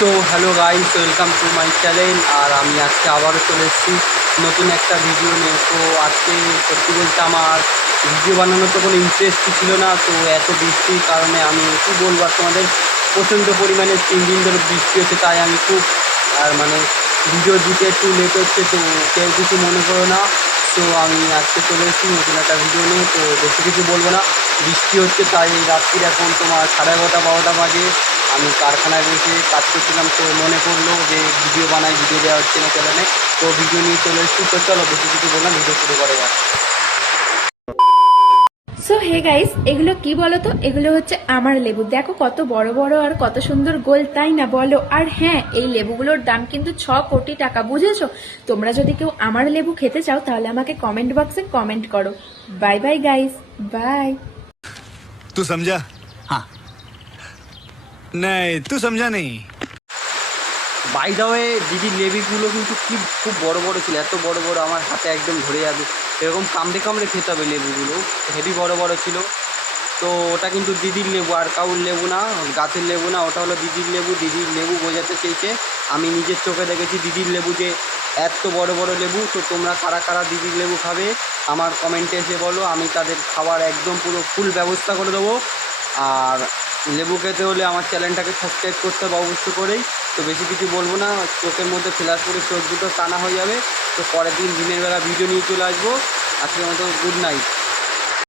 So hello guys welcome to my channel আর আমি আজকে আবারও চলে এসেছি নতুন একটা ভিডিও নিয়ে। তো আজকে সত্যি বলতে আমার ভিডিও বানানোর তো কোনো ইন্টারেস্টই ছিল না। তো এত বৃষ্টির কারণে আমি কী বলব, আর তোমাদের প্রচণ্ড পরিমাণে তিন দিন ধরে বৃষ্টি হচ্ছে, তাই আমি খুব, আর মানে ভিডিও দিতে একটু লেট হচ্ছে, তো কেউ কিছু মনে করো না। তো আমি আজকে চলে এসেছি নতুন একটা ভিডিও নিয়ে। তো বেশি কিছু বলব না, বৃষ্টি হচ্ছে তাই রাত্রির এখন তোমার সাড়ে এগারোটা, বারোটা বাজে। কারখানায় বসে কাজ করছিলাম তো মনে পড়ল যে ভিডিও বানাই ভিডিও দেওয়া হচ্ছে না চ্যানেলে তো ভিডিও নিয়ে চলে এসেছি তো চলো বেশি কিছু বললাম ভিডিও শুরু করে যাক। সো হে গাইস এগুলো কি বলো তো এগুলো হচ্ছে আমার লেবু। দেখো কত বড় বড় আর কত সুন্দর গোল তাই না বলো? আর হ্যাঁ এই লেবুগুলোর দাম কিন্তু ছ কোটি টাকা বুঝেছ? তোমরা যদি কেউ আমার লেবু খেতে চাও তাহলে আমাকে কমেন্ট বক্সে কমেন্ট করো। বাই বাই গাইস বাই তো সমঝা হ্যাঁ नहीं तू समझा नहीं বাই দা ওয়ে দিদির লেবিগুলো কিন্তু কি খুব বড় বড় ছিল এত বড় বড় আমার হাতে একদম ধরে যাবে এরকম কামড়ে কামড়ে খেতে হবে লেবুগুলো হেভি বড় বড় ছিল তো ওটা কিন্তু দিদির লেবু আর কাউর লেবু না গাছের লেবু না ওটা হলো দিদির লেবু দিদির লেবু বোঝাতে চেয়েছে আমি নিজের চোখে দেখেছি দিদির লেবু যে এত বড় বড় লেবু তো তোমরা কারা কারা দিদির লেবু খাবে আমার কমেন্টে এসে বলো আমি তাদের খাবার একদম পুরো ফুল ব্যবস্থা করে দেবো আর লেবু খেতে হলে আমার চ্যানেলটাকে সাবস্ক্রাইব করতে হবে অবশ্য করেই। তো বেশি কিছু বলব না, চোখের মধ্যে ফ্ল্যাশ করে চোখ দুটো টানা হয়ে যাবে। তো পরের দিন দিনের বেলা ভিডিও নিয়ে চলে আসব। আজকের মতো গুড নাইট